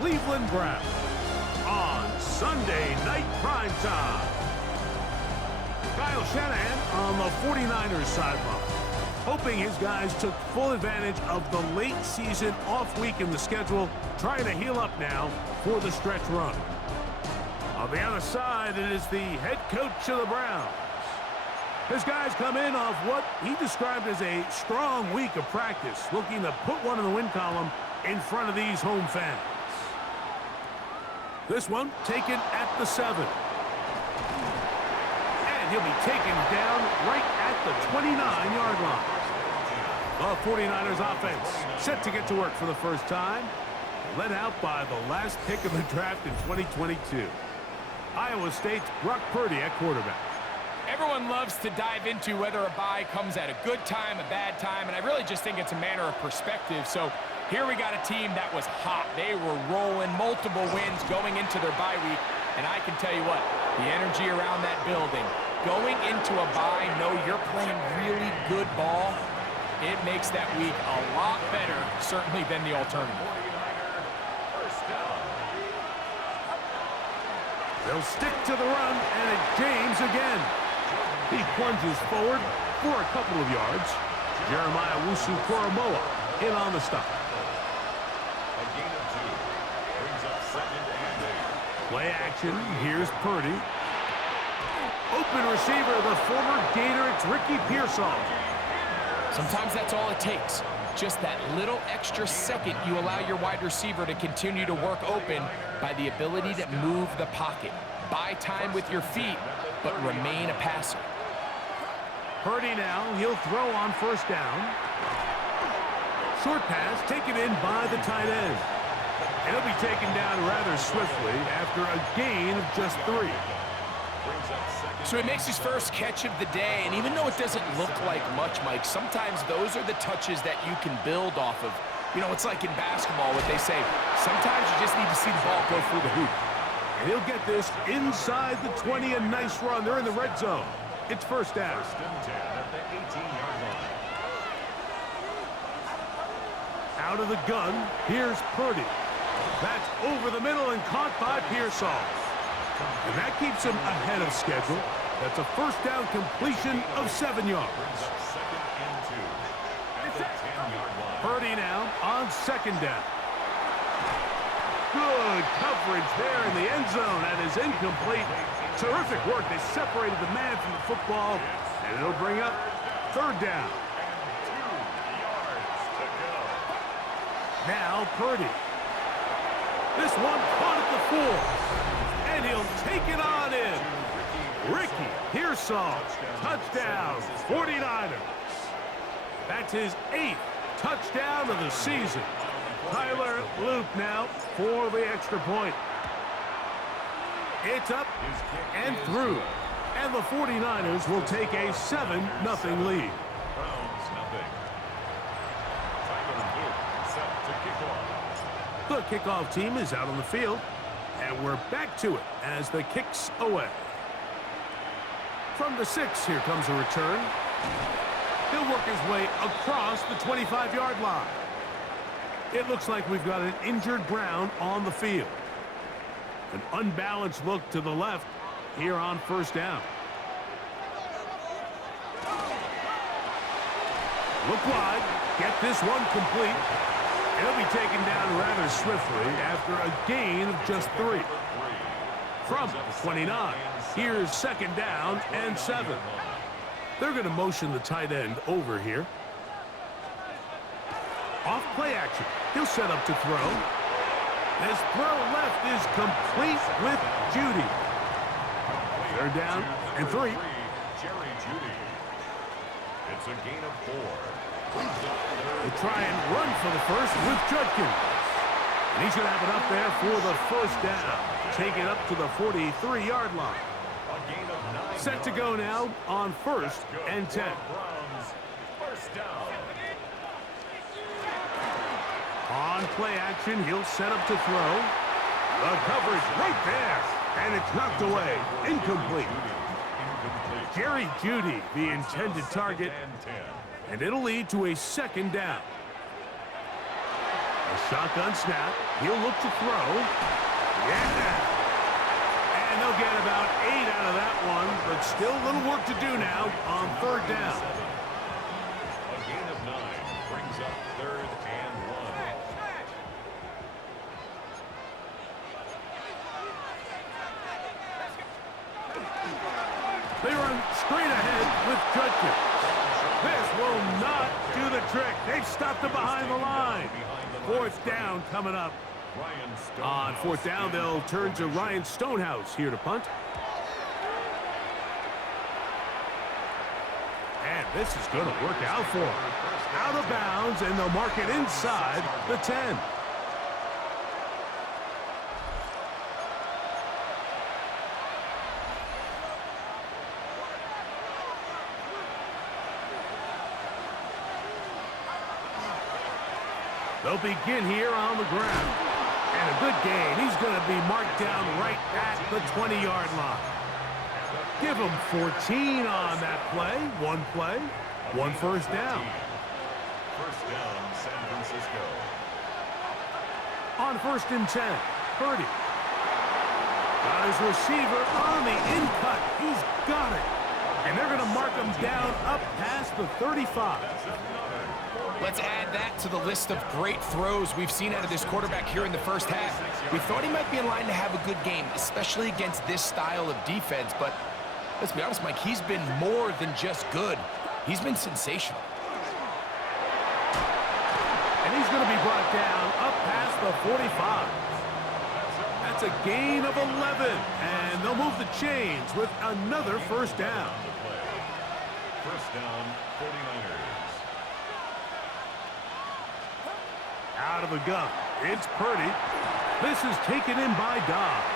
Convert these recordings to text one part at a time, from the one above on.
Cleveland Browns on Sunday Night Primetime. Kyle Shanahan on the 49ers sideline, hoping his guys took full advantage of the late season off week in the schedule, trying to heal up now for the stretch run. On the other side, it is the head coach of the Browns. His guys come in off what he described as a strong week of practice, looking to put one in the win column in front of these home fans. This one taken at the 7. And he'll be taken down right at the 29-yard line. The 49ers offense set to get to work for the first time, led out by the last pick of the draft in 2022. Iowa State's Brock Purdy at quarterback. Everyone loves to dive into whether a bye comes at a good time, a bad time, and I really just think it's a matter of perspective. So here we got a team that was hot. They were rolling, multiple wins going into their bye week, and I can tell you what, the energy around that building, going into a bye, know you're playing really good ball, it makes that week a lot better, certainly, than the alternative. They'll stick to the run, and it's James again. He plunges forward for a couple of yards. Jeremiah Wusu-Koromoa in on the stop. A gain of 2 brings up 2nd and 8. Play action. Here's Purdy. Open receiver, the former Gator. It's Ricky Pearsall. Sometimes that's all it takes. Just that little extra second you allow your wide receiver to continue to work open by the ability to move the pocket. Buy time with your feet, but remain a passer. Purdy now, he'll throw on first down. Short pass taken in by the tight end. And he'll be taken down rather swiftly after a gain of just 3. So he makes his first catch of the day, and even though it doesn't look like much, Mike, sometimes those are the touches that you can build off of. You know, it's like in basketball what they say, sometimes you just need to see the ball go through the hoop. And he'll get this inside the 20, a nice run. They're in the red zone. It's first down. 1st and 10 at the 18-yard line. Out of the gun, here's Purdy. That's over the middle and caught by Pearsall. And that keeps him ahead of schedule. That's a first down completion of 7 yards. 2nd and 2 at the 10-yard line. Purdy now on second down. Good coverage there in the end zone. That is incomplete. Terrific work. They separated the man from the football, and it'll bring up 3rd down. 2 yards to go. Now Purdy. This one caught at the 4. And he'll take it on in. Ricky Pearsall, touchdown, 49ers. That's his 8th touchdown of the season. Tyler Luke now for the extra point. It's up and through. And the 49ers will take a 7-0 lead. Browns nothing. Tyler Luke set to kick off. The kickoff team is out on the field. And we're back to it as the kick's away. From the 6, here comes a return. He'll work his way across the 25-yard line. It looks like we've got an injured Brown on the field. An unbalanced look to the left here on first down. Look wide. Get this one complete. He'll be taken down rather swiftly after a gain of just 3. From 29, here's 2nd down and 7. They're going to motion the tight end over here. Off play action. He'll set up to throw. His throw left is complete with Judy. 3rd down and 3. Jerry Judy. It's a gain of 4. They try and run for the first with Judkins. And he's going to have it up there for the first down. Take it up to the 43-yard line. A gain of 9. Set to go now on 1st and 10. Browns, first down. On play action, he'll set up to throw. The coverage right there. And it's knocked away. Incomplete. Jerry Judy, the intended target. And it'll lead to a 2nd down. A Shotgun snap. He'll look to throw. Yeah. And they'll get about 8 out of that one, but still a little work to do now on third down. A gain of 9 brings up third and 1. They run straight ahead with Judkins. This will not do the trick. They've stopped him behind the line. Fourth down coming up. On fourth down, they'll turn to Ryan Stonehouse here to punt. And this is going to work out for him. Out of bounds, and they'll mark it inside the 10. They'll begin here on the ground. And a good gain. He's going to be marked down right at the 20-yard line. Give him 14 on that play. One first down. First down, San Francisco. On first and 10, Purdy. Got his receiver on the in-cut. He's got it. And they're going to mark him down up past the 35. Let's add that to the list of great throws we've seen out of this quarterback here in the first half. We thought he might be in line to have a good game, especially against this style of defense. But let's be honest, Mike, he's been more than just good. He's been sensational. And he's going to be brought down up past the 45. That's a gain of 11. And they'll move the chains with another first down. First down, 49ers. Out of the gun, it's Purdy. This is taken in by Dobbs.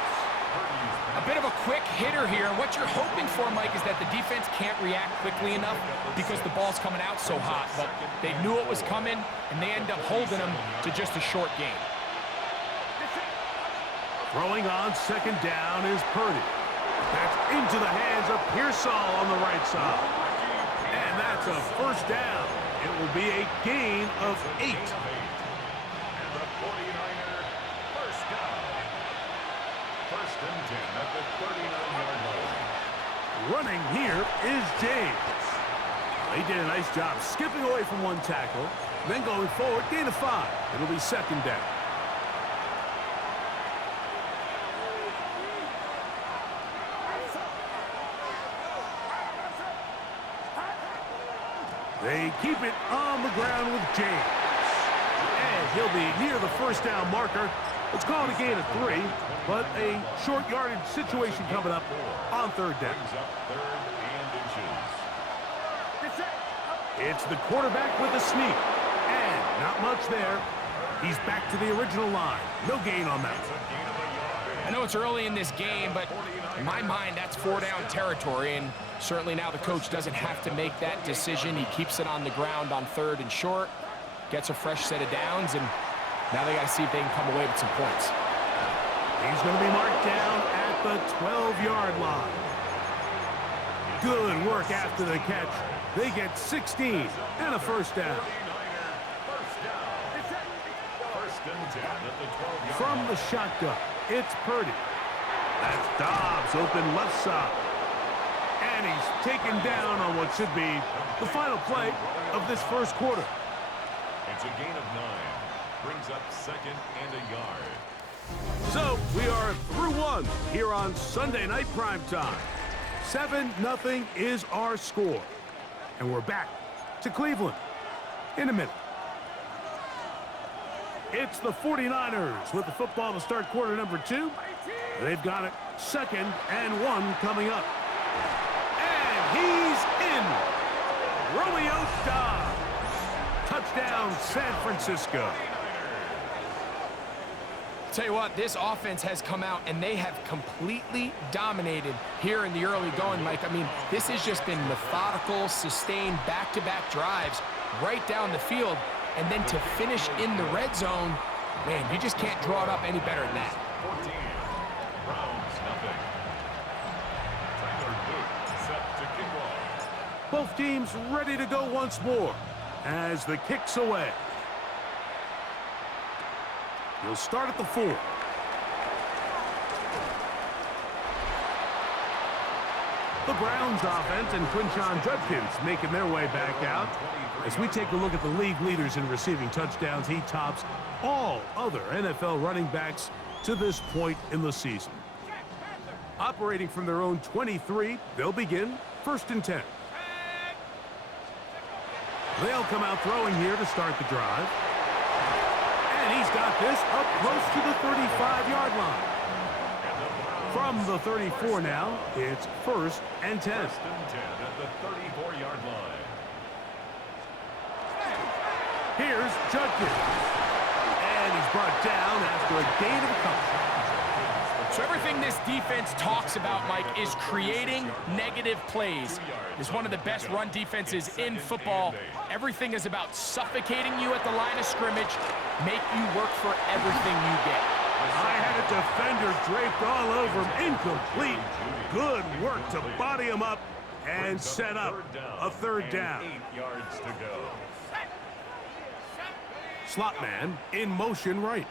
A bit of a quick hitter here, and what you're hoping for, Mike, is that the defense can't react quickly enough because the ball's coming out so hot. But they knew it was coming, and they end up holding them to just a short gain. Throwing on second down is Purdy. That's into the hands of Pearsall on the right side. And that's a first down. It will be a gain of 8. 49er first down. First and 10 at the 39-yard line. Running here is James. He did a nice job skipping away from one tackle, then going forward, gain of 5. It'll be second down. They keep it on the ground with James. And he'll be near the first down marker. Let's call it a gain of 3, but a short yardage situation coming up on third down. It's the quarterback with a sneak. And not much there. He's back to the original line. No gain on that. I know it's early in this game, but in my mind, that's 4-down territory, and certainly now the coach doesn't have to make that decision. He keeps it on the ground on third and short, gets a fresh set of downs, and now they got to see if they can come away with some points. He's going to be marked down at the 12-yard line. Good work after the catch. They get 16 and a first down. From the shotgun, it's Purdy. That's Dobbs open left side. And he's taken down on what should be the final play of this first quarter. It's a gain of 9. Brings up second and a yard. So we are through one here on Sunday Night Primetime. 7-0 is our score. And we're back to Cleveland in a minute. It's the 49ers with the football to start quarter number 2. They've got it second and 1 coming up. And he's in. Romeo Dobbs. Touchdown, San Francisco. Tell you what, this offense has come out and they have completely dominated here in the early going, Mike. I mean, this has just been methodical, sustained back-to-back drives right down the field. And then to finish in the red zone, man, you just can't draw it up any better than that. 14. Browns, nothing. Tyler Luke set to kick off. Both teams ready to go once more as the kick's away. He'll start at the 4. The Browns offense and Quinshon Judkins making their way back out. As we take a look at the league leaders in receiving touchdowns, he tops all other NFL running backs to this point in the season. Operating from their own 23, they'll begin 1st and 10. They'll come out throwing here to start the drive. And he's got this up close to the 35-yard line. From the 34 now, it's 1st and 10. 1st and 10 at the 34-yard line. Here's Judkins. And he's brought down after a gain of a couple. So everything this defense talks about, Mike, is creating negative plays. It's one of the best run defenses in football. Everything is about suffocating you at the line of scrimmage, make you work for everything you get. I had a defender draped all over him. Incomplete. Good work to body him up and set up a 3rd down. 8 yards to go. Slot man in motion right.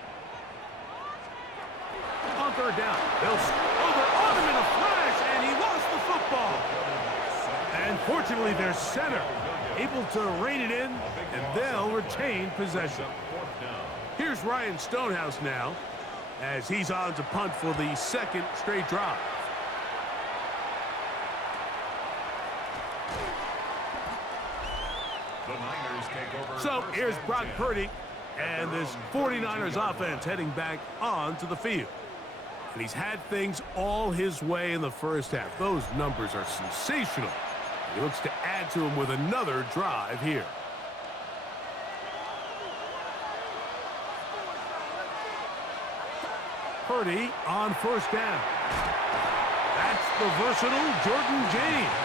On 3rd down, they'll on him in a flash, and he lost the football. And fortunately, their center able to rein it in, and they'll retain possession. Here's Ryan Stonehouse now, as he's on to punt for the 2nd straight drive. The Niners take over. So here's Brock Purdy, and this 49ers offense heading back onto the field. And he's had things all his way in the first half. Those numbers are sensational. He looks to add to them with another drive here. Purdy on 1st down. That's the versatile Jordan James.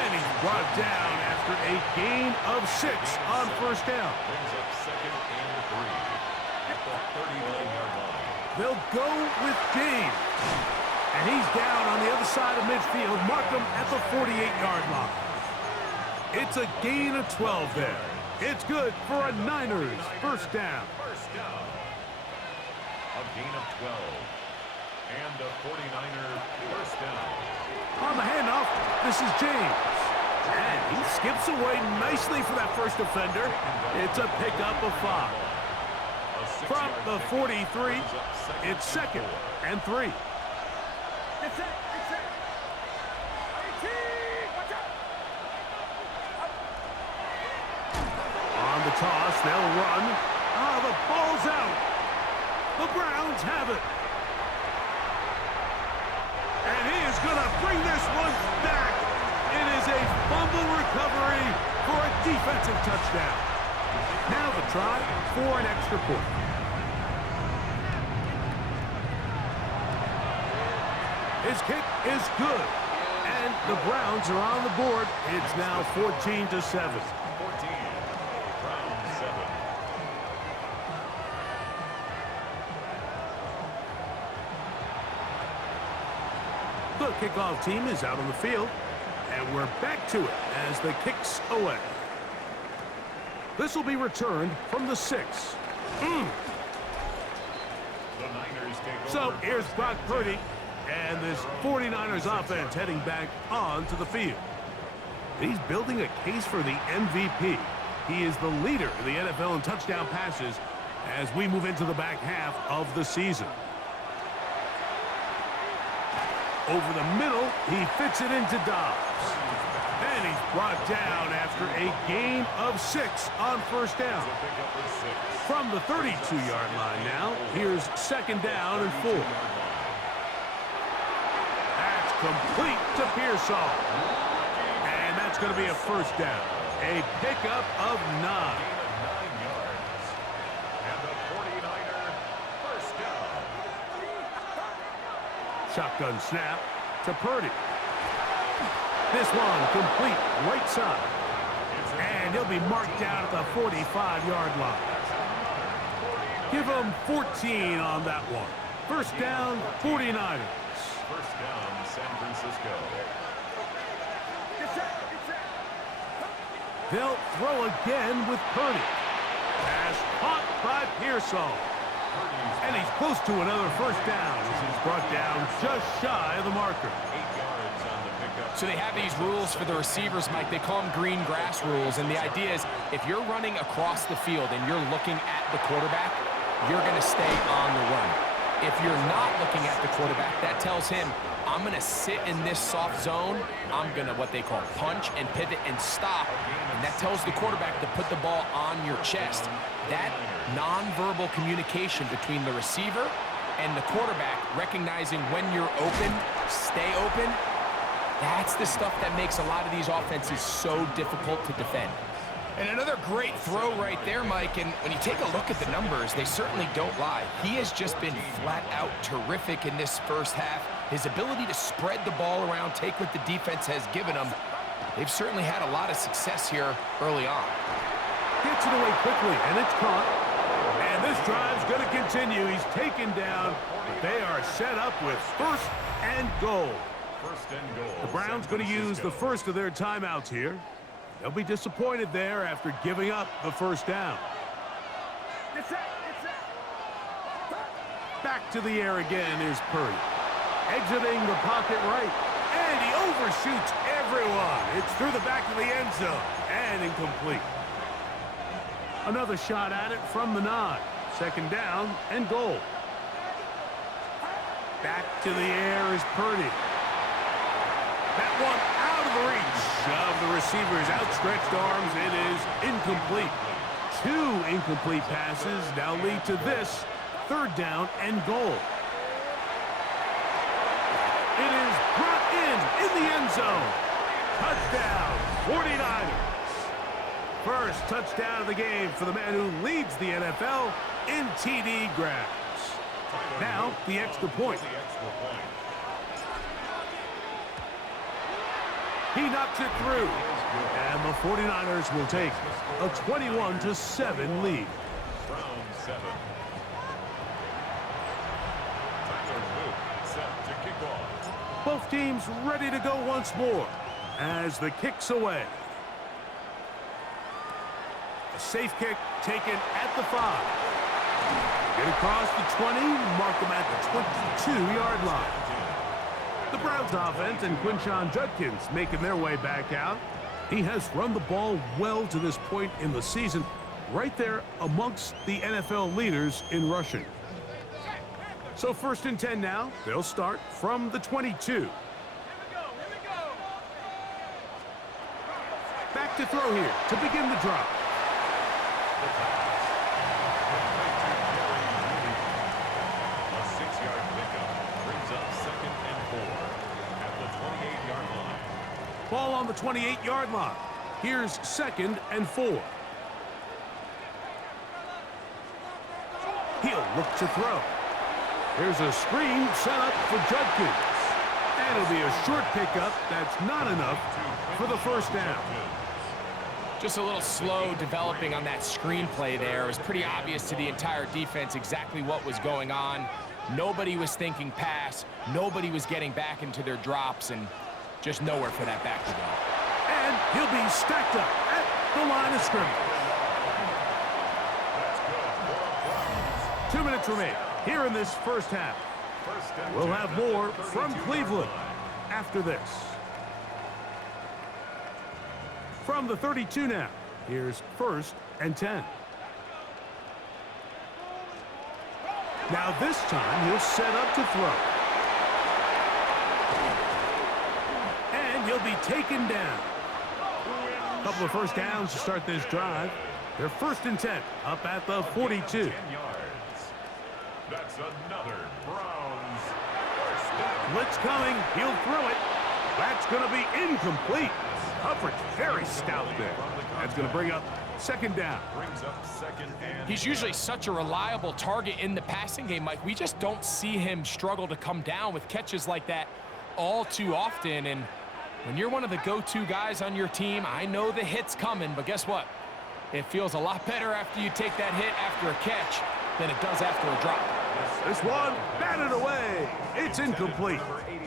And he's brought down after a gain of 6 on 1st down. Brings up 2nd and 3 at the 39-yard line. They'll go with James. And he's down on the other side of midfield. Mark him at the 48-yard line. It's a gain of 12 there. It's good for a Niners 1st down. 1st down. A gain of 12. And a 49er 1st down. On the handoff, this is James. And he skips away nicely for that first defender. It's a pickup of 5. From the 43, it's 2nd and 3. On the toss, they'll run. Oh, the ball's out. The Browns have it. And he is going to bring this one back. It is a fumble recovery for a defensive touchdown. Now the try for an extra point. His kick is good. And the Browns are on the board. It's now 14-7. 14. Browns 7. The kickoff team is out on the field. And we're back to it as the kick's away. This will be returned from the 6. The Niners take So over. here's Brock Purdy. And this 49ers offense heading back onto the field. He's building a case for the MVP. He is the leader in the NFL in touchdown passes as we move into the back half of the season. Over the middle, he fits it into Dobbs. And he's brought down after a gain of 6 on 1st down. From the 32-yard line now, here's 2nd down and 4. Complete to Pearsall. And that's going to be a 1st down. A pickup of 9. 9 yards. And the 49er 1st down. Shotgun snap to Purdy. This one complete right side. And he'll be marked down at the 45-yard line. Give him 14 on that one. 1st down, 49ers. 1st down, San Francisco. They'll throw again with Purdy. Pass caught by Pearsall. And he's close to another first down as he's brought down just shy of the marker. 8 yards on the pickup. So they have these rules for the receivers, Mike. They call them green grass rules. And the idea is if you're running across the field and you're looking at the quarterback, you're going to stay on the run. If you're not looking at the quarterback, that tells him, I'm going to sit in this soft zone. I'm going to what they call punch and pivot and stop. And that tells the quarterback to put the ball on your chest. That nonverbal communication between the receiver and the quarterback, recognizing when you're open, stay open, that's the stuff that makes a lot of these offenses so difficult to defend. And another great throw right there, Mike, and when you take a look at the numbers, they certainly don't lie. He has just been flat out terrific in this first half. His ability to spread the ball around, take what the defense has given him, they've certainly had a lot of success here early on. Gets it away quickly, and it's caught. And this drive's going to continue. He's taken down, but they are set up with first and goal. First and goal. The Browns going to use the first of their timeouts here. They'll be disappointed there after giving up the first down. Back to the air again is Purdy. Exiting the pocket right. And he overshoots everyone. It's through the back of the end zone. And incomplete. Another shot at it from the 9. Second down and goal. Back to the air is Purdy. That one out of the reach of the receiver's outstretched arms. It is incomplete. 2 incomplete passes now lead to this third down and goal. It is brought in the end zone. Touchdown, 49ers. First touchdown of the game for the man who leads the NFL in TD grabs. Now the extra point. He knocks it through. And the 49ers will take a 21-7 lead. Round 7. Tyler Luke set to kick off. Both teams ready to go once more as the kick's away. A safe kick taken at the 5. Get across the 20, mark them at the 22-yard line. The Browns offense and Quinshon Judkins making their way back out. He has run the ball well to this point in the season, right there amongst the NFL leaders in rushing. So first and 10 now. They'll start from the 22. Back to throw here to begin the drive. A 6-yard pickup brings up second and 4 at the 28-yard line. Ball on the 28-yard line. Here's second and 4. He'll look to throw. There's a screen set up for Judkins. And it'll be a short pickup. That's not enough for the first down. Just a little slow developing on that screen play there. It was pretty obvious to the entire defense exactly what was going on. Nobody was thinking pass. Nobody was getting back into their drops, and just nowhere for that back to go. And he'll be stacked up at the line of scrimmage. 2 minutes remain here in this first half. We'll have more from Cleveland after this. From the 32 now, here's first and 10. Now this time he'll set up to throw. And he'll be taken down. A couple of first downs to start this drive. They're first and 10 up at the 42. 10 yards. That's another Browns first down. Blitz coming. He'll throw it. That's going to be incomplete. Coverage very stout there. That's going to bring up second down. Brings up second and He's usually such a reliable target in the passing game, Mike. We just don't see him struggle to come down with catches like that all too often. And when you're one of the go-to guys on your team, I know the hit's coming, but guess what? It feels a lot better after you take that hit after a catch than it does after a drop. This one batted away. It's incomplete. number 88.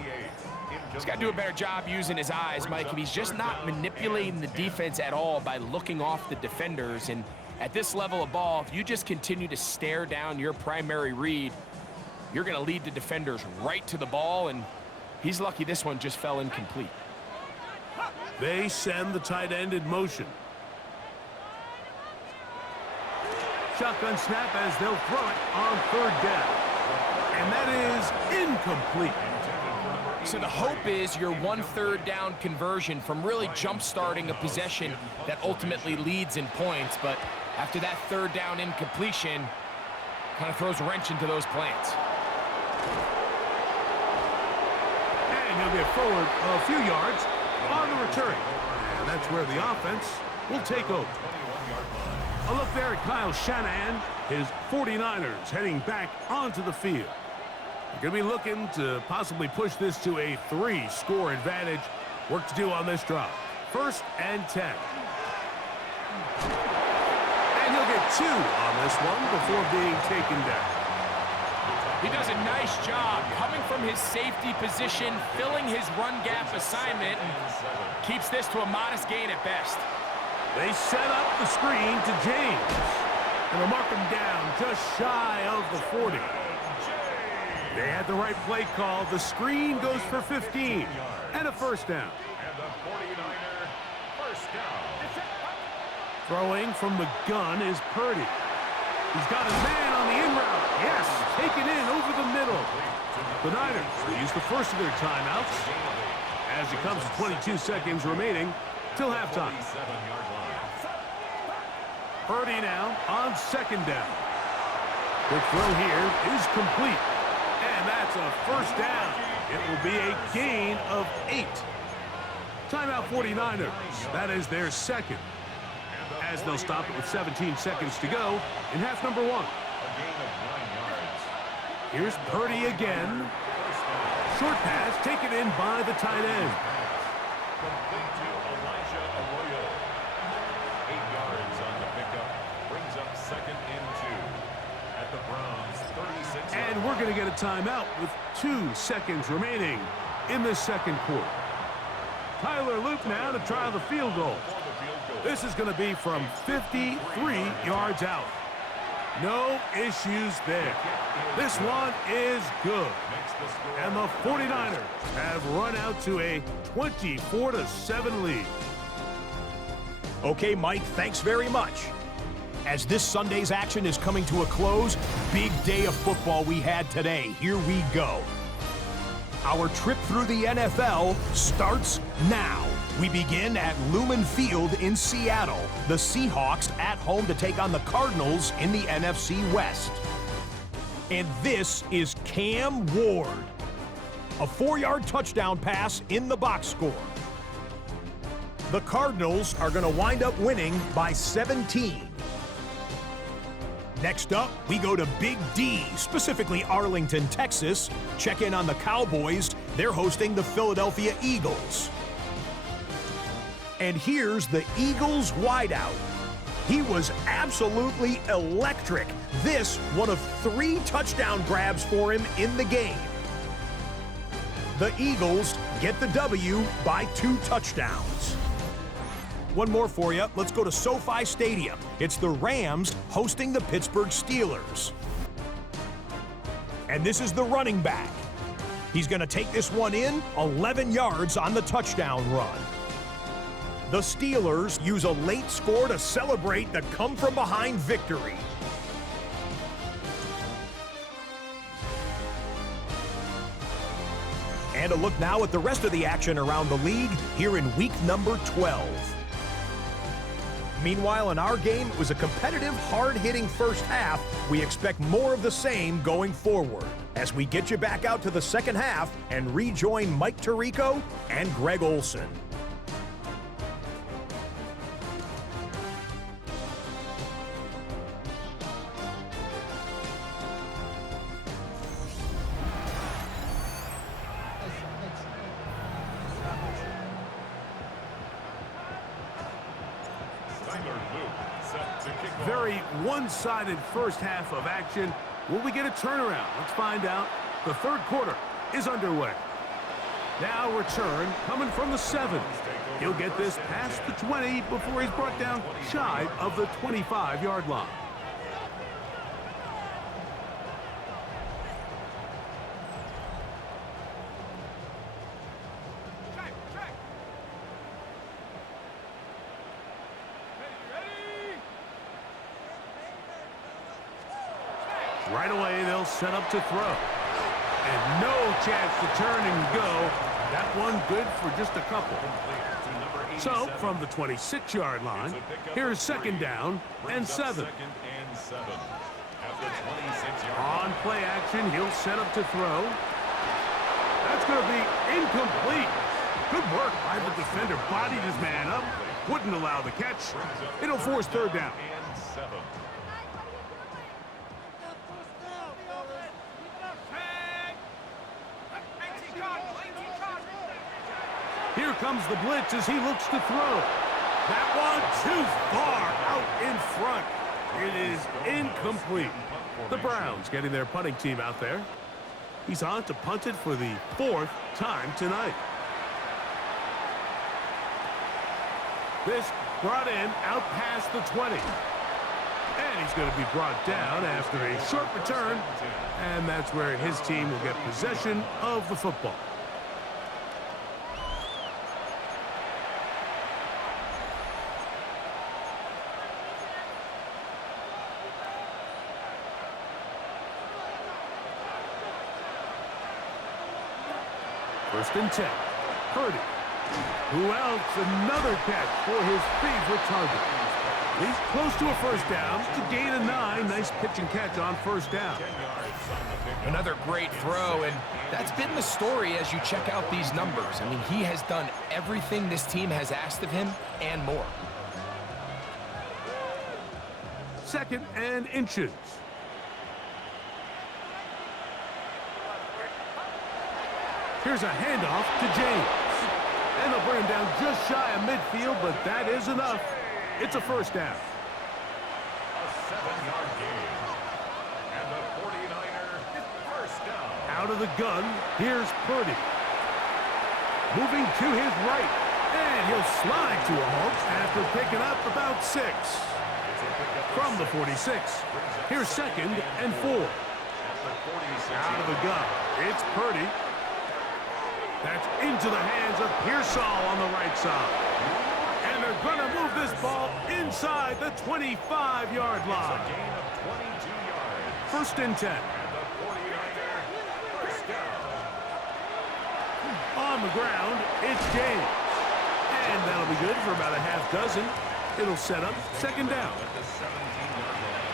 He's got to do a better job using his eyes, Mike. And he's just not manipulating the defense at all by looking off the defenders. And At this level of ball, if you just continue to stare down your primary read, you're going to lead the defenders right to the ball, and he's lucky this one just fell incomplete. They send the tight end in motion. Shotgun snap as they'll throw it on third down. And that is incomplete. So the hope is your 1/3 down conversion from really jump-starting a possession that ultimately leads in points. But after that third down incompletion, kind of throws a wrench into those plans. And he'll get forward a few yards on the return. And that's where the offense will take over. A look there at Kyle Shanahan, his 49ers heading back onto the field. They're going to be looking to possibly push this to a 3-score advantage. Work to do on this drive. 1st and 10. And he'll get 2 on this one before being taken down. He does a nice job coming from his safety position, filling his run gap assignment, and keeps this to a modest gain at best. They set up the screen to James. And they'll mark him down just shy of the 40. They had the right play call. The screen goes for 15 and a 1st down. And the 49er first down. Throwing from the gun is Purdy. He's got his man on the in route. Yes, taken in over the middle. The Niners use the first of their timeouts as it comes to 22 seconds remaining till halftime. Purdy now on 2nd down. The throw here is complete. And that's a 1st down. It will be a gain of 8. Timeout 49ers. That is their 2nd. As they'll stop it with 17 seconds to go in half number 1. A gain of 9 yards. Here's Purdy again. Short pass taken in by the tight end. Complete to Elijah Arroyo. 8 yards on the pickup. Brings up 2nd and 2. At the Browns, 36. And we're going to get a timeout with 2 seconds remaining in the 2nd quarter. Tyler Luke now to try the field goal. This is going to be from 53 yards out. No issues there. This one is good. And the 49ers have run out to a 24-7 lead. Okay, Mike, thanks very much. As this Sunday's action is coming to a close, big day of football we had today. Here we go. Our trip through the NFL starts now. We begin at Lumen Field in Seattle. The Seahawks at home to take on the Cardinals in the NFC West. And this is Cam Ward. A 4-yard touchdown pass in the box score. The Cardinals are going to wind up winning by 17. Next up, we go to Big D, specifically Arlington, Texas. Check in on the Cowboys. They're hosting the Philadelphia Eagles. And here's the Eagles wideout. He was absolutely electric. This one of 3 touchdown grabs for him in the game. The Eagles get the W by 2 touchdowns. One more for you. Let's go to SoFi Stadium. It's the Rams hosting the Pittsburgh Steelers. And this is the running back. He's going to take this one in, 11 yards on the touchdown run. The Steelers use a late score to celebrate the come-from-behind victory. And a look now at the rest of the action around the league here in week number 12. Meanwhile, in our game, it was a competitive, hard-hitting first half. We expect more of the same going forward as we get you back out to the second half and rejoin Mike Tirico and Greg Olson. Very one-sided first half of action. Will we get a turnaround? Let's find out. The 3rd quarter is underway. Now return coming from the 7. He'll get this past the 20 before he's brought down shy of the 25-yard line. Right away, they'll set up to throw. And no chance to turn and go. That one good for just a couple. So, from the 26-yard line, here's second down and 7. On play action, he'll set up to throw. That's going to be incomplete. Good work by the defender. Bodied his man up. Wouldn't allow the catch. It'll force third down. Here comes the blitz as he looks to throw. That one too far out in front. It is incomplete. The Browns getting their punting team out there. He's on to punt it for the 4th time tonight. This brought in out past the 20. And he's going to be brought down after a short return. And that's where his team will get possession of the football. First and 10. Purdy. Who else? Another catch for his favorite target. He's close to a first down to gain a 9. Nice pitch and catch on first down. Another great throw, and that's been the story as you check out these numbers. I mean, he has done everything this team has asked of him and more. Second and inches. Here's a handoff to James. And they'll bring him down just shy of midfield, but that is enough. It's a first down. A 7-yard gain. And the 49er is first down. Out of the gun, here's Purdy. Moving to his right. And he'll slide to a halt after picking up about 6. From the 46. Here's second and 4. Out of the gun, it's Purdy. That's into the hands of Pearsall on the right side. And they're going to move this ball inside the 25-yard line. First and 10. On the ground, it's James. And that'll be good for about a half dozen. It'll set up second down. At the 17-yard line,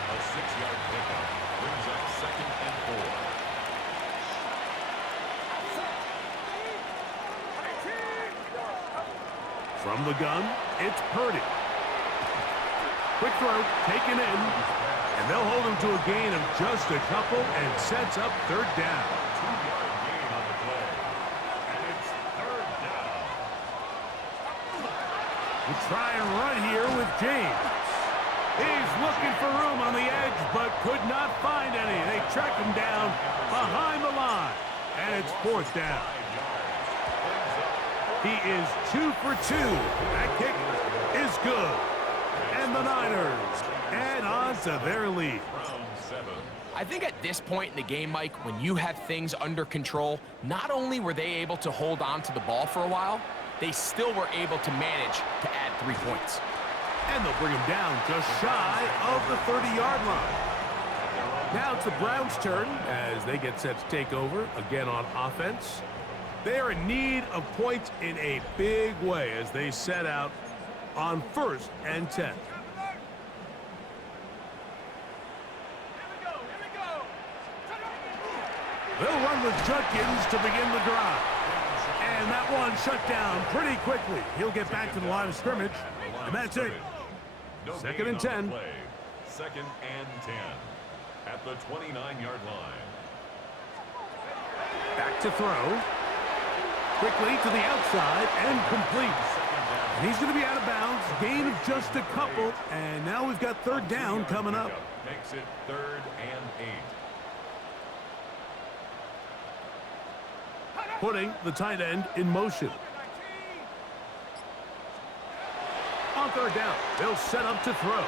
a 6-yard pickup brings up second and 4. From the gun, it's Purdy. Quick throw, taken in, and they'll hold him to a gain of just a couple and sets up third down. 2-yard gain on the play. And it's third down. We'll try and run here with James. He's looking for room on the edge, but could not find any. They track him down behind the line, and it's fourth down. He is 2 for 2. That kick is good. And the Niners add on to their lead. I think at this point in the game, Mike, when you have things under control, not only were they able to hold on to the ball for a while, they still were able to manage to add 3 points. And they'll bring him down just shy of the 30-yard line. Now it's the Browns' turn as they get set to take over again on offense. They are in need of points in a big way as they set out on first and 10. They'll run with Judkins to begin the drive. And that one shut down pretty quickly. He'll get back to the line of scrimmage, and that's it. Second and 10. Second and 10 at the 29-yard line. Back to throw. Quickly to the outside and complete. And he's going to be out of bounds. Gain of just a couple. And now we've got third down coming up. Makes it third and 8. Putting the tight end in motion. third down. They'll set up to throw.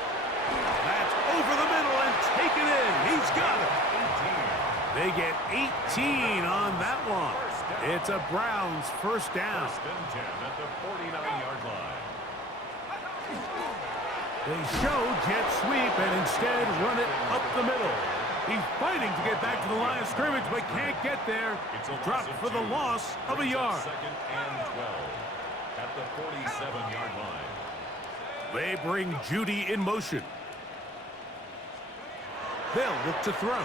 That's over the middle and taken in. He's got it. They get 18 on that one. It's a Browns first down. First and 10 at the 49-yard line. They show jet sweep and instead run it up the middle. He's fighting to get back to the line of scrimmage, but can't get there. Dropped for the loss of a yard. Second and 12 at the 47-yard line. They bring Judy in motion. They'll look to throw.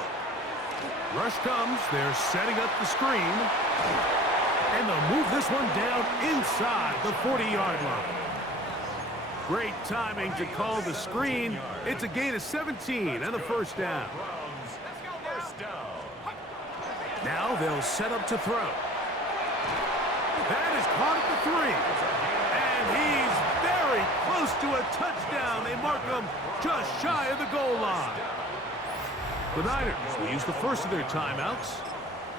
Rush comes. They're setting up the screen. And they'll move this one down inside the 40-yard line. Great timing to call the screen. It's a gain of 17 and a first down. First down. Now they'll set up to throw. That is caught at the 3. And he's very close to a touchdown. They mark him just shy of the goal line. The Niners will use the first of their timeouts.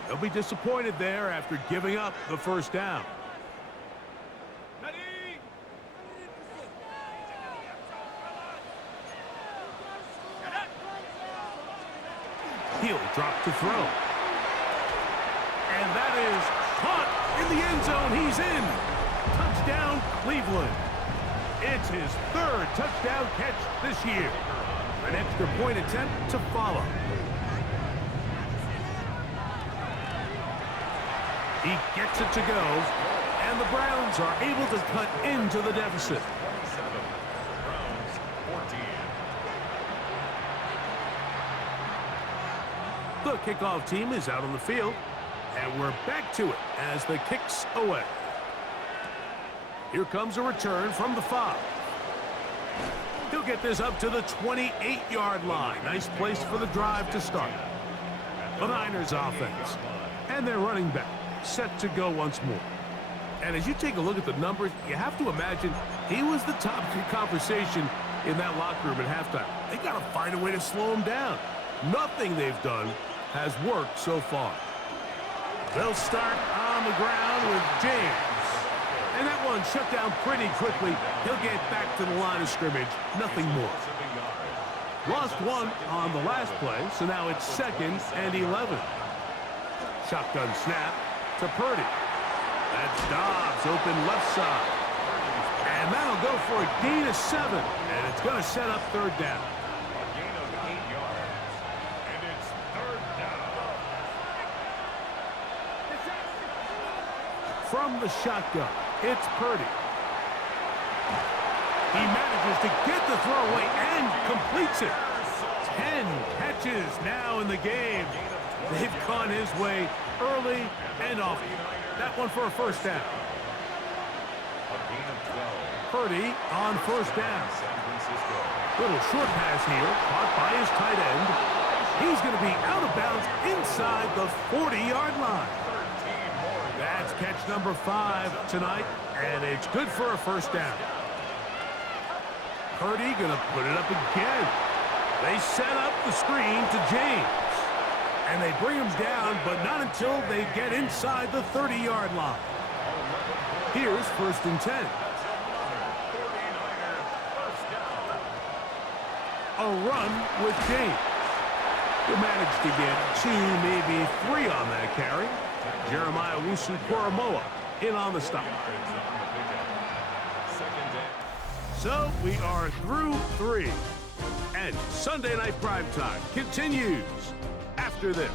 They'll be disappointed there after giving up the first down. He'll drop to throw. And that is caught in the end zone. He's in. Touchdown, Cleveland. It's his third touchdown catch this year. An extra point attempt to follow. He gets it to go, and the Browns are able to cut into the deficit. Browns 14. The kickoff team is out on the field, and we're back to it as the kick's away. Here comes a return from the 5. He'll get this up to the 28-yard line. Nice place for the drive to start. The Niners offense and their running back set to go once more. And as you take a look at the numbers, you have to imagine he was the top conversation in that locker room at halftime. They got to find a way to slow him down. Nothing they've done has worked so far. They'll start on the ground with James. And that one shut down pretty quickly. He'll get back to the line of scrimmage. Nothing more. Lost one on the last play, so now it's 2nd and 11. Shotgun snap to Purdy. That's Dobbs open left side. And that'll go for a gain of 7. And it's going to set up third down. A gain of 8 yards. And it's third down. From the shotgun, it's Purdy. He manages to get the throw away and completes it. 10 catches now in the game. They've gone his way early and often. That one for a first down. A gain of 12. Purdy on first down. San Francisco. Little short pass here, caught by his tight end. He's going to be out of bounds inside the 40-yard line. 13 more. That's catch number 5 tonight, and it's good for a first down. Purdy going to put it up again. They set up the screen to James. And they bring him down, but not until they get inside the 30-yard line. Here's 1st and 10. A run with James. He'll manage to get 2, maybe 3 on that carry. Jeremiah Wusu-Koromoa in on the stop. So we are through 3. And Sunday Night Primetime continues after this.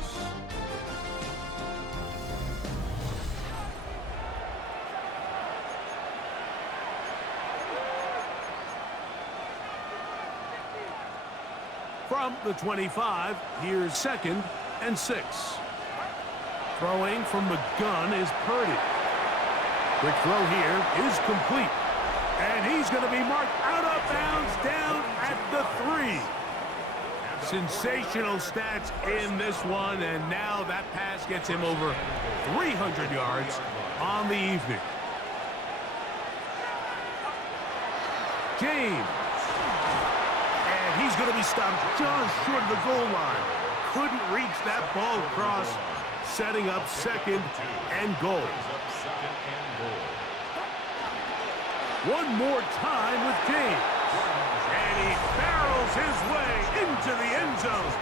From the 25, here's 2nd and 6. Throwing from the gun is Purdy. Quick throw here is complete. And he's going to be marked out of bounds down at the 3. Sensational stats in this one, and now that pass gets him over 300 yards on the evening. James. And he's going to be stopped just short of the goal line. Couldn't reach that ball across, setting up 2nd and goal. One more time with James. And he barrels his way into the end zone.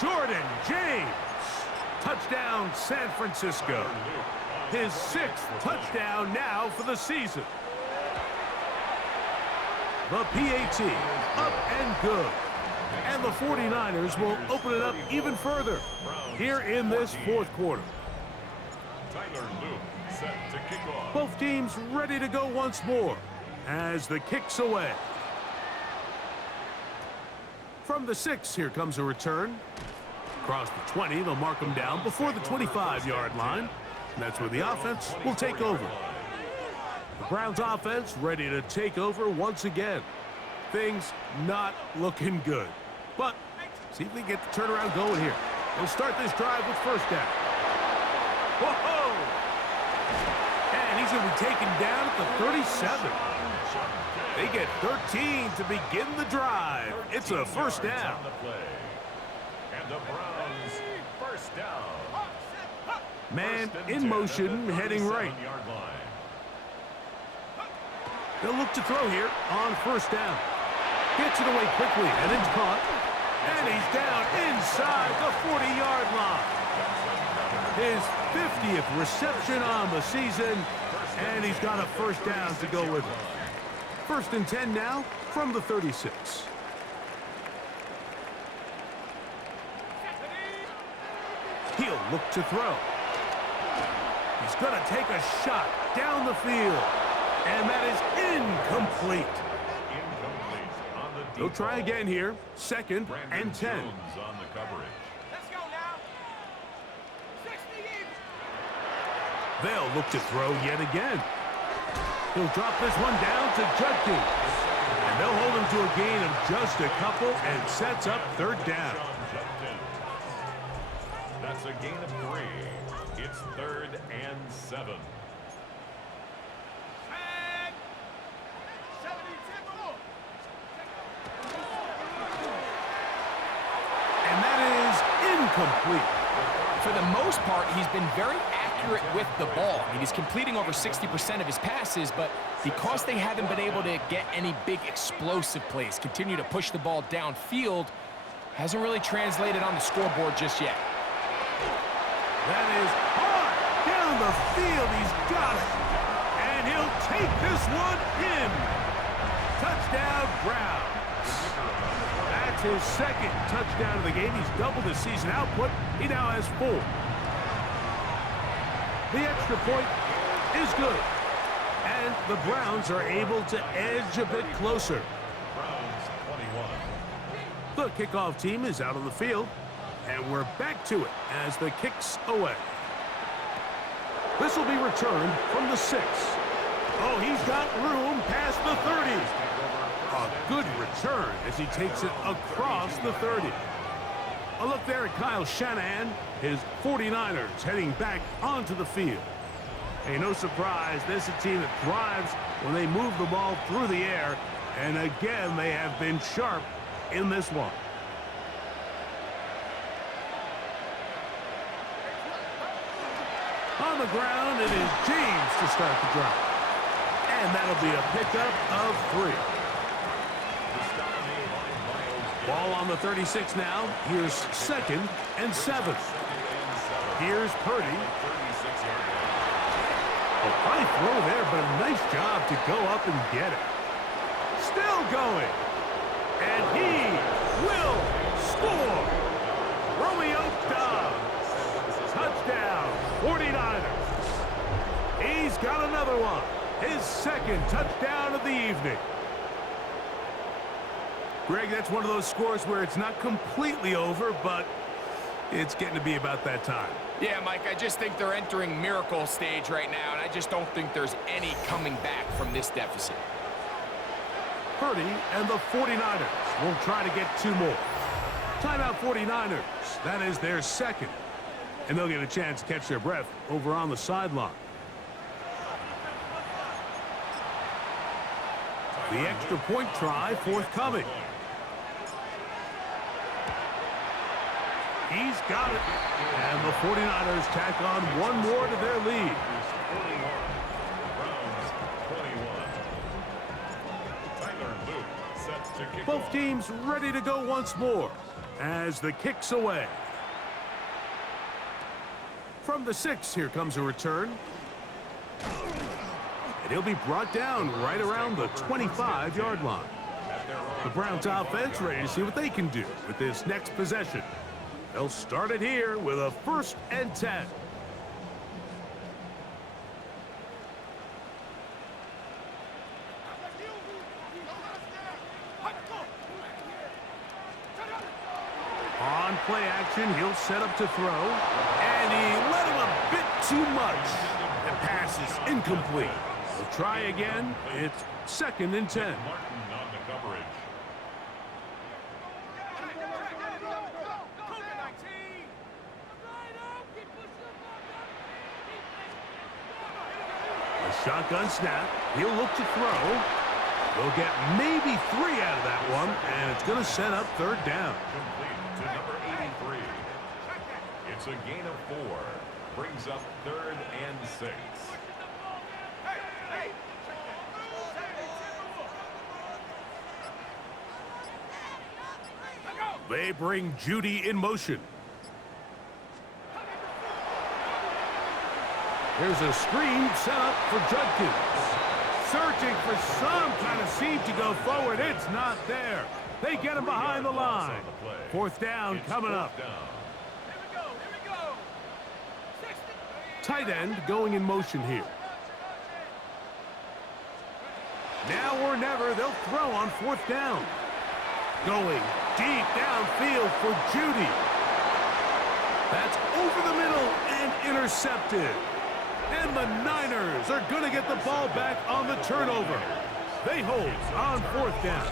Jordan James. Touchdown, San Francisco. His 6th touchdown now for the season. The PAT up and good. And the 49ers will open it up even further here in this 4th quarter. Tyler Luke set to kick off. Both teams ready to go once more as the kick's away. From the 6, here comes a return. Across the 20, they'll mark them down before the 25-yard line. And that's where the offense will take over. The Browns offense ready to take over once again. Things not looking good. But see if we can get the turnaround going here. They'll start this drive with first down. Whoa! And he's going to be taken down at the 37. They get 13 to begin the drive. It's a first down. And the Browns first down. Man in motion, heading right. They'll look to throw here on first down. Gets it away quickly, and it's caught. And he's down inside the 40-yard line. His 50th reception on the season, and he's got a first down to go with it. 1st and 10 now from the 36. He'll look to throw. He's going to take a shot down the field. And that is incomplete. They'll try again here. 2nd and 10. On the coverage. Let's go now. 60 in. They'll look to throw yet again. He'll drop this one down to Judkins. And they'll hold him to a gain of just a couple and sets up 3rd down. That's a gain of 3. It's 3rd and 7. And that is incomplete. For the most part, he's been very accurate with the ball. I mean, he's completing over 60% of his passes, but because they haven't been able to get any big explosive plays, continue to push the ball downfield, hasn't really translated on the scoreboard just yet. That is hard down the field. He's got it. And he'll take this one in. Touchdown, Brown. That's his 2nd touchdown of the game. He's doubled his season output. He now has 4. The extra point is good. And the Browns are able to edge a bit closer. Browns 21. The kickoff team is out on the field. And we're back to it as the kick's away. This will be returned from the 6. Oh, he's got room past the 30. A good return as he takes it across the 30. A look there at Kyle Shanahan. His 49ers heading back onto the field. Hey, no surprise, this is a team that thrives when they move the ball through the air. And again, they have been sharp in this one. On the ground, it is James to start the drive. And that'll be a pickup of 3. Ball on the 36 now. Here's 2nd and 7. Here's Purdy. A high throw there, but a nice job to go up and get it. Still going. And he will score. Romeo Doubs. Touchdown, 49ers. He's got another one. His 2nd touchdown of the evening. Greg, that's one of those scores where it's not completely over, but it's getting to be about that time. Yeah, Mike, I just think they're entering miracle stage right now, and I just don't think there's any coming back from this deficit. Purdy and the 49ers will try to get 2 more. Timeout 49ers. That is their 2nd. And they'll get a chance to catch their breath over on the sideline. The extra point try forthcoming. He's got it. And the 49ers tack on 1 more to their lead. to kick Both off. teams ready to go once more as the kick's away. From the 6, here comes a return. And he'll be brought down right around the 25-yard line. The Browns offense ready to see what they can do with this next possession. They'll start it here with a 1st and 10. On play action, he'll set up to throw. And he let him a bit too much. The pass is incomplete. We'll try again. It's 2nd and 10. Martin on the coverage. A shotgun snap. He'll look to throw. They'll get maybe 3 out of that one, and it's going to set up 3rd down. Complete to number 83. It's a gain of 4. Brings up 3rd and 6. They bring Judy in motion. There's a screen set up for Judkins. Searching for some kind of seam to go forward. It's not there. They get him behind the line. 4th down coming up. Tight end going in motion here. Now or never, they'll throw on 4th down. Going deep downfield for Judy. That's over the middle and intercepted. And the Niners are going to get the ball back on the turnover. They hold on 4th down.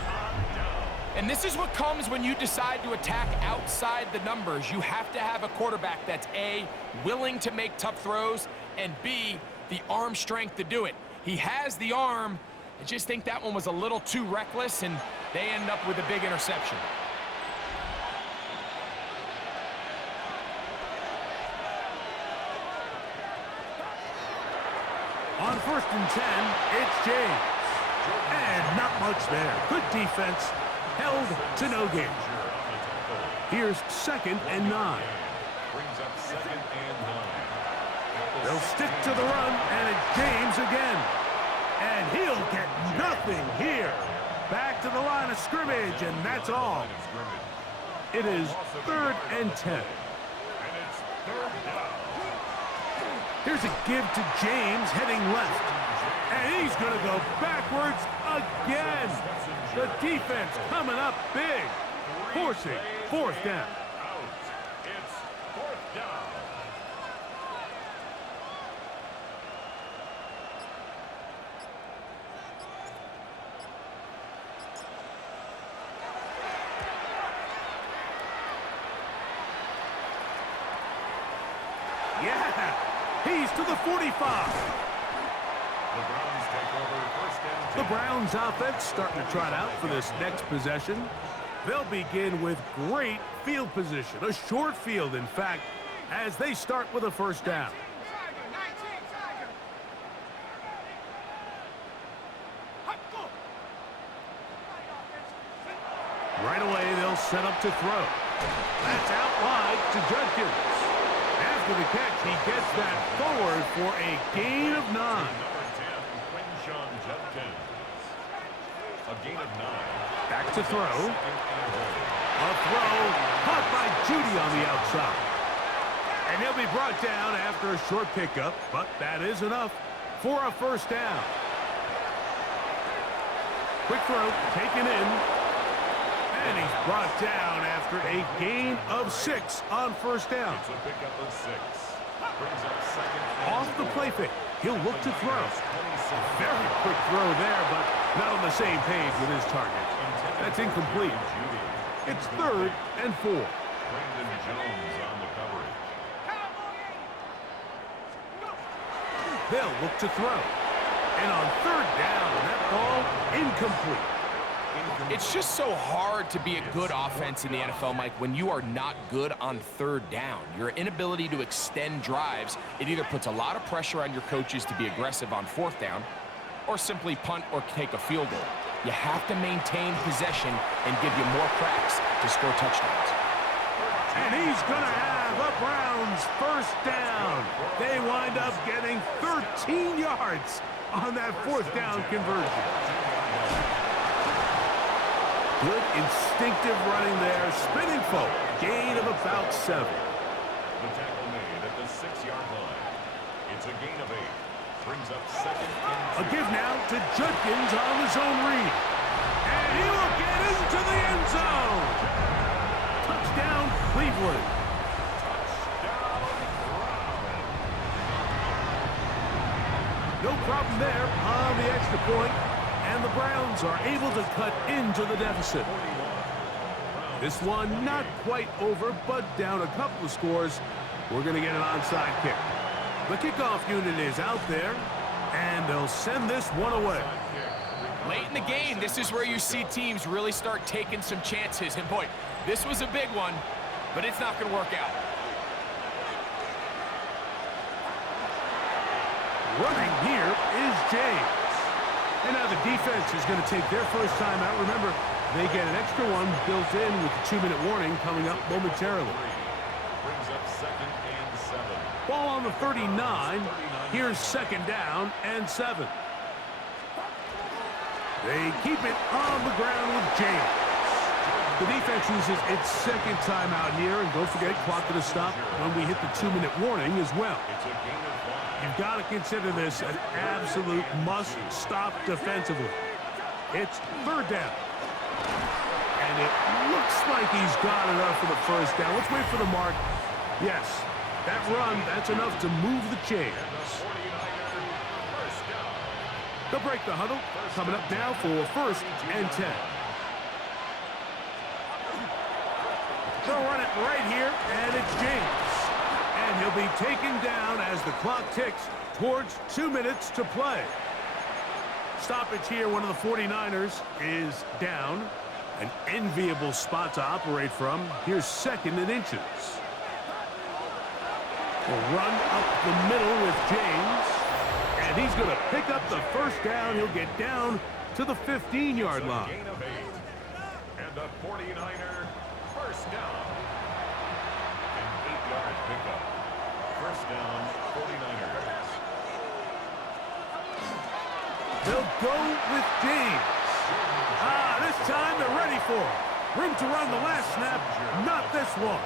And this is what comes when you decide to attack outside the numbers. You have to have a quarterback that's A, willing to make tough throws, and B, the arm strength to do it. He has the arm. I just think that one was a little too reckless, and they end up with a big interception. On 1st and 10, it's James. And not much there. Good defense. Held to no gain. Here's 2nd and 9. Brings up 2nd and 9. They'll stick to the run, and it's James again. And he'll get nothing here. Back to the line of scrimmage, and that's all. It is 3rd and 10. And it's 3rd down. Here's a give to James heading left. And he's going to go backwards again. The defense coming up big. Forcing 4th down. Out. It's 4th down. Yeah, he's to the 45. The Browns take over 1st and 10. The Browns offense starting to trot out for this next possession. They'll begin with great field position, a short field, in fact, as they start with a 1st down. Right away, they'll set up to throw. That's out wide to Judkins. After the catch, he gets that forward for a gain of 9. Number 10, Judkins. A gain of 9. Back to throw. A throw caught by Judy on the outside. And he'll be brought down after a short pickup, but that is enough for a 1st down. Quick throw, taken in. And he's brought down after a gain of 6 on 1st down. It's a pickup of 6. Brings up 2nd and Off the 4. play fake, he'll look to throw. A very quick throw there, but not on the same page with his target. That's incomplete. It's 3rd and 4. Brandon Jones on the coverage. They'll look to throw. And on 3rd down, that ball incomplete. It's just so hard to be a good offense in the NFL, Mike, when you are not good on 3rd down. Your inability to extend drives, it either puts a lot of pressure on your coaches to be aggressive on 4th down or simply punt or take a field goal. You have to maintain possession and give you more cracks to score touchdowns. And he's going to have a Browns first down. They wind up getting 13 yards on that fourth down conversion. Good instinctive running there, spinning forward. Gain of about 7. The tackle made at the 6-yard line. It's a gain of 8. Brings up second and 2. A give now to Judkins on the zone read. And he will get into the end zone. Touchdown, Cleveland. No problem there on the extra point, and the Browns are able to cut into the deficit. This one not quite over, but down a couple of scores. We're going to get an onside kick. The kickoff unit is out there, and they'll send this one away. Late in the game, this is where you see teams really start taking some chances. And boy, this was a big one, but it's not going to work out. Running here is James. And now the defense is going to take their first time out. Remember, they get an extra one built in with the 2-minute warning coming up momentarily. Brings up second and 7. Ball on the 39. Here's second down and 7. They keep it on the ground with James. The defense uses its second timeout here, and don't forget, clock to the stop when we hit the 2-minute warning as well. It's a gain of 5. You've got to consider this an absolute must-stop defensively. It's third down. And it looks like he's got enough for the first down. Let's wait for the mark. Yes, that run, that's enough to move the chains. They'll break the huddle. Coming up now for first and 10. They'll run it right here, and it's James. And he'll be taken down as the clock ticks towards 2 minutes to play. Stoppage here, one of the 49ers is down. An enviable spot to operate from. Here's second and inches. We'll run up the middle with James. And he's going to pick up the first down. He'll get down to the 15-yard line. Gain of 8. And the 49er first down. An 8-yard pickup. First down, 49ers. They'll go with James. This time they're ready for it. Room to run the last snap, not this one.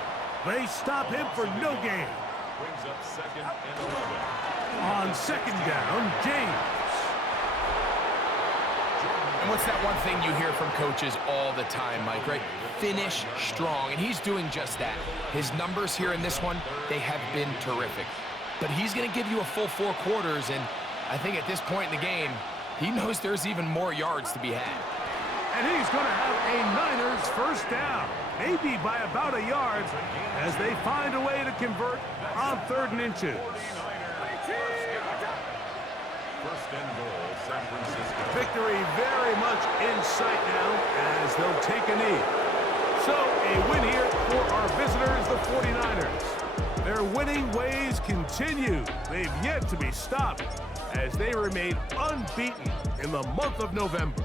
They stop him for no gain. Brings up second and 11. On second down, James. And what's that one thing you hear from coaches all the time, Mike, right? Finish strong, and he's doing just that. His numbers here in this one, they have been terrific. But he's going to give you a full 4 quarters, and I think at this point in the game, he knows there's even more yards to be had. And he's going to have a Niners first down, maybe by about a yard, as they find a way to convert on 3rd and inches. First and goal, San Francisco. Victory very much in sight now as they'll take a knee. So a win here for our visitors, the 49ers. Their winning ways continue. They've yet to be stopped as they remain unbeaten in the month of November.